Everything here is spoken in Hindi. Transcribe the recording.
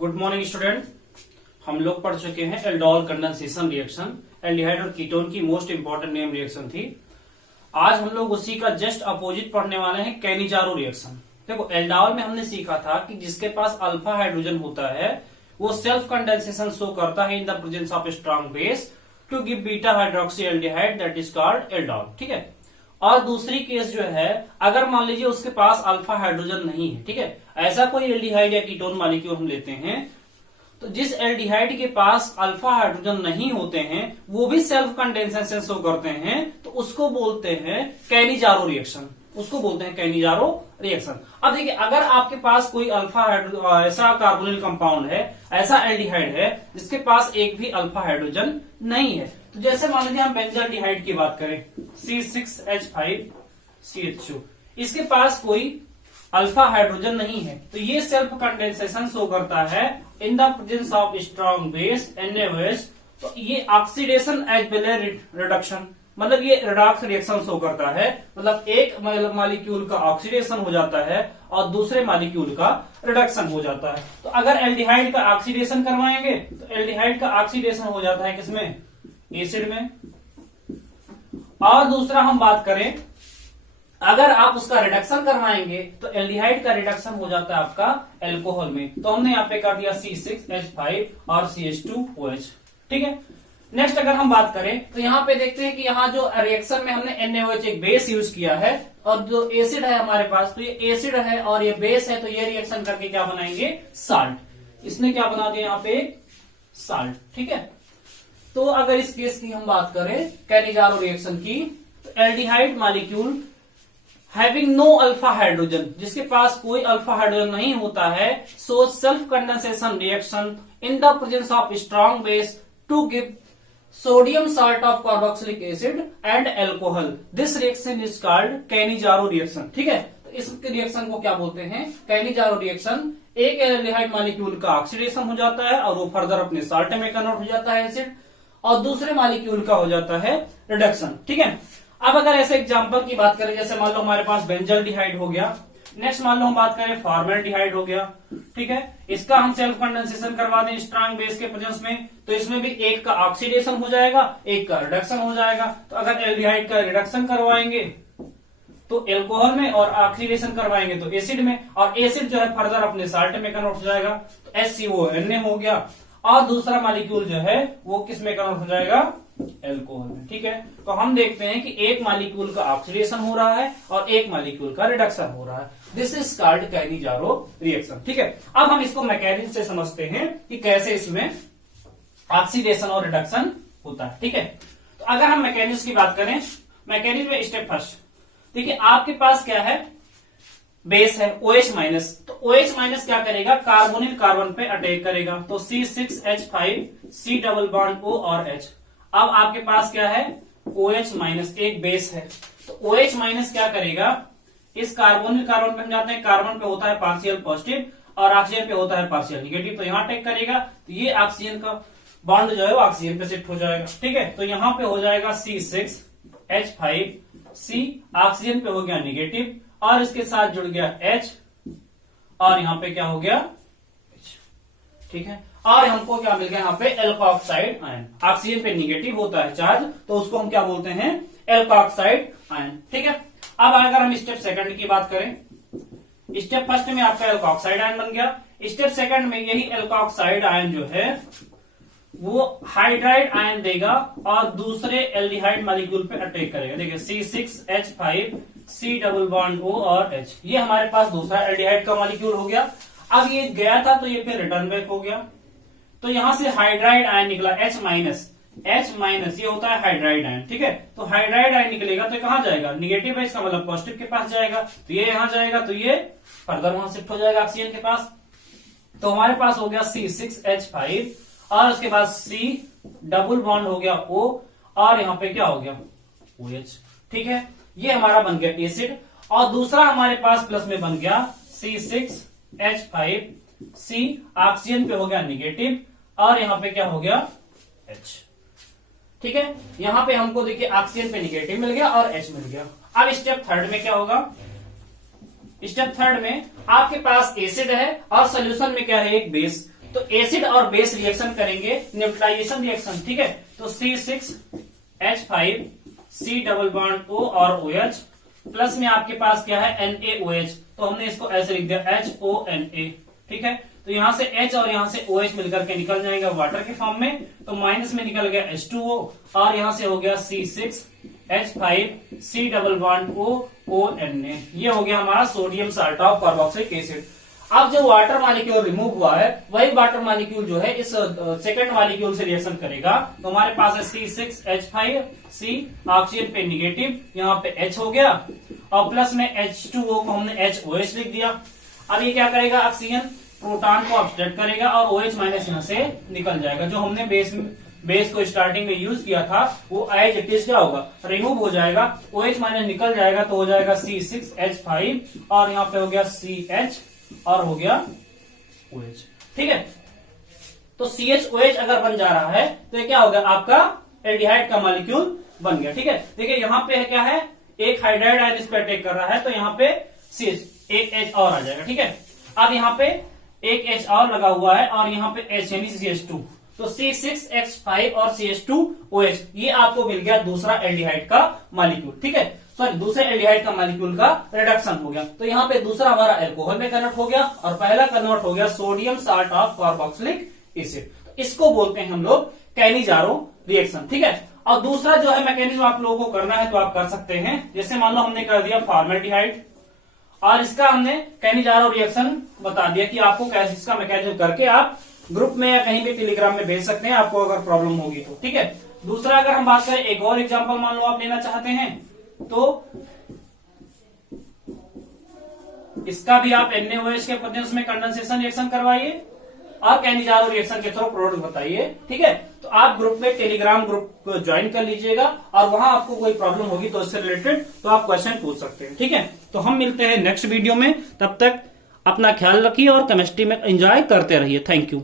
Good morning student. हम लोग पढ़ चुके हैं एल्डोल कंडेंसेशन रिएक्शन। एल्डिहाइड और कीटोन की मोस्ट इंपॉर्टेंट नेम रिएक्शन थी। आज हम लोग उसी का जस्ट अपोजिट पढ़ने वाले हैं, कैनिजारो रिएक्शन। देखो, एल्डोल में हमने सीखा था कि जिसके पास अल्फा हाइड्रोजन होता है वो सेल्फ कंडेंसेशन शो करता है in the presence of strong base to give beta hydroxy aldehyde, that is called aldol. ठीक है। और दूसरी केस जो है, अगर मान लीजिए उसके पास अल्फा हाइड्रोजन नहीं है, ठीक है, ऐसा कोई एल्डिहाइड या कीटोन मॉलिक्यूल हम लेते हैं, तो जिस एल्डिहाइड के पास अल्फा हाइड्रोजन नहीं होते हैं वो भी सेल्फ कंडेंसेशन शो करते हैं, तो उसको बोलते हैं कैनिजारो रिएक्शन। उसको बोलते हैं कैनिजारो रिएक्शन। अब देखिए, अगर आपके पास कोई अल्फा ऐसा कार्बोनिल कंपाउंड है, ऐसा एल्डिहाइड है जिसके पास एक भी अल्फा हाइड्रोजन नहीं है, तो जैसे मान लीजिए हम बेंजाल्डिहाइड की बात करें, C6H5CH2, इसके पास कोई अल्फा हाइड्रोजन नहीं है, तो ये सेल्फ कंडेंसेशन शो करता है in the presence of strong base NaOH। तो ये oxidation as well as reduction, मतलब ये रिडॉक्स रिएक्शन शो करता है। मतलब एक मॉलिक्यूल का ऑक्सीडेशन हो जाता है और दूसरे मॉलिक्यूल का रिडक्शन हो जाता है। तो अगर एल्डिहाइड का ऑक्सीडेशन करवाएंगे तो एल्डिहाइड का ऑक्सीडेशन हो जाता है किसमें? एसिड में। और दूसरा हम बात करें, अगर आप उसका रिडक्शन करवाएंगे तो एल्डिहाइड का रिडक्शन हो जाता है आपका एल्कोहल में। तो हमने यहाँ पे कर दिया C6H5 और CH2OH। ठीक है। नेक्स्ट अगर हम बात करें तो यहाँ पे देखते हैं कि यहाँ जो रिएक्शन में हमने NaOH एक बेस यूज किया है और जो एसिड है हमारे पास, तो ये एसिड है और ये बेस है, तो ये रिएक्शन करके क्या बनाएंगे? साल्ट। इसने क्या बना दिया यहाँ पे? साल्ट। ठीक है। तो अगर इस केस की हम बात करें कैनिजारो रिएक्शन की, तो aldehyde molecule having no alpha hydrogen, जिसके पास कोई अल्फा हाइड्रोजन नहीं होता है, so self condensation reaction in the presence of strong base to give sodium salt of carboxylic acid and alcohol. This reaction is called Cannizzaro reaction. ठीक है। तो इस रिएक्शन को क्या बोलते हैं? Cannizzaro reaction. एक एल्डिहाइड मॉलिक्यूल का ऑक्सीडेशन हो जाता है और वो फर्दर अपने साल्ट में कन्वर्ट हो जाता है एसिड, और दूसरे मॉलिक्यूल का हो जाता है रिडक्शन। ठीक है। अब अगर ऐसे एग्जांपल की बात करें, जैसे मान लो हमारे पास बेंजाल्डिहाइड हो गया, नेक्स्ट मान लो हम बात करें फॉर्मेल्डिहाइड हो गया। ठीक है। इसका हम सेल्फ कंडेंसेशन करवा दें स्ट्रॉन्ग बेस के प्रेजेंस में, तो इसमें भी एक का ऑक्सीडेशन हो जाएगा, एक का रिडक्शन हो जाएगा। तो अगर एल्डिहाइड का रिडक्शन करवाएंगे तो एल्कोहल में, और ऑक्सीडेशन करवाएंगे तो एसिड में, और एसिड जो है फर्दर अपने साल्ट में कन्वर्ट हो जाएगा, तो HCONA हो गया। और दूसरा मॉलिक्यूल जो है वो किस में कन्वर्ट हो जाएगा? एल्कोहल में। ठीक है। तो हम देखते हैं कि एक मॉलिक्यूल का ऑक्सीडेशन हो रहा है और एक मॉलिक्यूल का रिडक्शन हो रहा है। This is called Cannizzaro reaction. ठीक है। अब हम इसको मैकेनिज्म से समझते हैं कि कैसे इसमें ऑक्सीडेशन और रिडक्शन होता है। ठीक है। तो अगर हम मैकेनिज्म की बात करें, मैकेनिज्म में स्टेप फर्स्ट, देखिए आपके पास क्या है? बेस है OH माइनस, तो OH माइनस क्या करेगा? कार्बोनिल कार्बन पे अटैक करेगा, तो C6H5C डबल बॉन्ड O और H। अब आपके पास क्या है? OH माइनस, एक बेस है, तो OH माइनस क्या करेगा? इस कार्बोनिल कार्बन पे हम जाते हैं, कार्बन पे होता है पार्शियल पॉजिटिव और ऑक्सीजन पे होता है पार्शियल निगेटिव, तो यहाँ अटैक करेगा, तो ये ऑक्सीजन का बॉन्ड जो है वो ऑक्सीजन पे शिफ्ट हो जाएगा। ठीक है। तो यहाँ पे हो जाएगा C6H5C, ऑक्सीजन पे हो गया निगेटिव और इसके साथ जुड़ गया H, और यहाँ पे क्या हो गया? H। ठीक है। और हमको क्या मिल गया? यहाँ पे एल्कोऑक्साइड आयन। ऑक्सीजन पे निगेटिव होता है चार्ज, तो उसको हम क्या बोलते हैं? Alkoxide ion. ठीक है। अब अगर हम स्टेप सेकंड की बात करें, स्टेप फर्स्ट में आपका एल्कोऑक्साइड आयन बन गया, स्टेप सेकंड में यही एल्कोऑक्साइड आयन जो है वो हाइड्राइड आयन देगा और दूसरे एल्डिहाइड मॉलिक्यूल पे अटैक करेगा। देखिए C6H5C डबल बॉन्ड O और H, ये हमारे पास दूसरा एल्डिहाइड का मॉलिक्यूल हो गया। अब ये गया था तो ये फिर रिटर्न बैक हो गया, तो यहां से हाइड्राइड आयन निकला H माइनस, ये होता है हाइड्राइड आयन। ठीक है। तो हाइड्राइड आयन निकलेगा तो कहां जाएगा? निगेटिव है, इसका मतलब पॉजिटिव के पास जाएगा, तो ये यहां जाएगा, तो ये फर्दर वहां शिफ्ट हो जाएगा ऑक्सीजन के पास। तो हमारे पास हो गया C6H5 और उसके बाद C डबल बॉन्ड हो गया O, और यहाँ पे क्या हो गया? OH। ठीक है। ये हमारा बन गया एसिड, और दूसरा हमारे पास प्लस में बन गया C6H5C, ऑक्सीजन पे हो गया निगेटिव और यहाँ पे क्या हो गया? H। ठीक है। यहाँ पे हमको देखिए ऑक्सीजन पे निगेटिव मिल गया और H मिल गया। अब स्टेप थर्ड में क्या होगा? स्टेप थर्ड में आपके पास एसिड है और सोल्यूशन में क्या है? एक बेस। तो एसिड और बेस रिएक्शन करेंगे, न्यूट्रलाइजेशन रिएक्शन, ठीक है। तो C6H5 डबल बॉन्ड O और OH प्लस में आपके पास क्या है NaOH, तो हमने इसको ऐसे लिख दिया HONA, ठीक है। तो यहां से H और यहां से OH मिलकर के निकल जाएगा वाटर के फॉर्म में, तो माइनस में निकल गया H2O और यहां से हो गया C6H5 डबल बॉन्ड ONA। ये हो गया हमारा sodium salt of carboxylic acid. अब जो वाटर मॉलिक्यूल रिमूव हुआ है वही वाटर मॉलिक्यूल जो है इस सेकंड मॉलिक्यूल से रिएक्शन करेगा, तो हमारे पास है C6H5C, ऑक्सीजन पे निगेटिव, यहाँ पे H हो गया और प्लस में H2O को हमने HOH लिख दिया। अब ये क्या करेगा, ऑक्सीजन प्रोटॉन को ऑब्स्ट्रैक्ट करेगा और OH माइनस यहाँ से निकल जाएगा। जो हमने बेस को स्टार्टिंग में यूज किया था वो एज इट इज क्या होगा, रिमूव हो जाएगा, OH माइनस निकल जाएगा, तो हो जाएगा C6H5 और यहाँ पे हो गया CH और हो गया OH, ठीक है। तो CHOH अगर बन जा रहा है तो ये क्या हो गया, आपका एल्डिहाइड का मॉलिक्यूल बन गया, ठीक है। देखिए यहाँ पे क्या है, एक हाइड्राइड आयन इस पर अटैक कर रहा है, तो यहाँ पे CH एक H और आ जाएगा, ठीक है। अब यहाँ पे एक H और लगा हुआ है और यहाँ पे H यानी CH2, तो C6H5 और CH2OH, ये आपको मिल गया दूसरा एल्डिहाइड का मॉलिक्यूल, ठीक है। सॉरी, दूसरे एल्डिहाइड का मॉलिक्यूल का रिडक्शन हो गया, तो यहाँ पे दूसरा हमारा अल्कोहल में कन्वर्ट हो गया और पहला कन्वर्ट हो गया sodium salt of carboxylic acid. तो इसको बोलते हैं हम लोग कैनिजारो रिएक्शन, ठीक है। और दूसरा जो है मैकेनिज्म आप लोगों को करना है तो आप कर सकते हैं, जैसे मान लो हमने कर दिया फॉर्मेल्डिहाइड और इसका हमने कैनिजारो रिएक्शन बता दिया कि आपको कैसे इसका मैकेनिज्म करके आप ग्रुप में या कहीं भी टेलीग्राम में भेज सकते हैं आपको अगर प्रॉब्लम होगी तो, ठीक है। दूसरा अगर हम बात करें, एक और एग्जांपल मान लो आप लेना चाहते हैं तो इसका भी आप NaOH के प्रेजेंस में कंडेंसेशन रिएक्शन करवाइए और कैनिजारो रिएक्शन के थ्रू प्रोडक्ट बताइए, ठीक है। तो आप ग्रुप में टेलीग्राम ग्रुप ज्वाइन कर लीजिएगा और वहां आपको कोई प्रॉब्लम होगी तो इससे रिलेटेड तो आप क्वेश्चन पूछ सकते हैं, ठीक है। तो हम मिलते हैं नेक्स्ट वीडियो में, तब तक अपना ख्याल रखिए और केमिस्ट्री में एंजॉय करते रहिए। Thank you.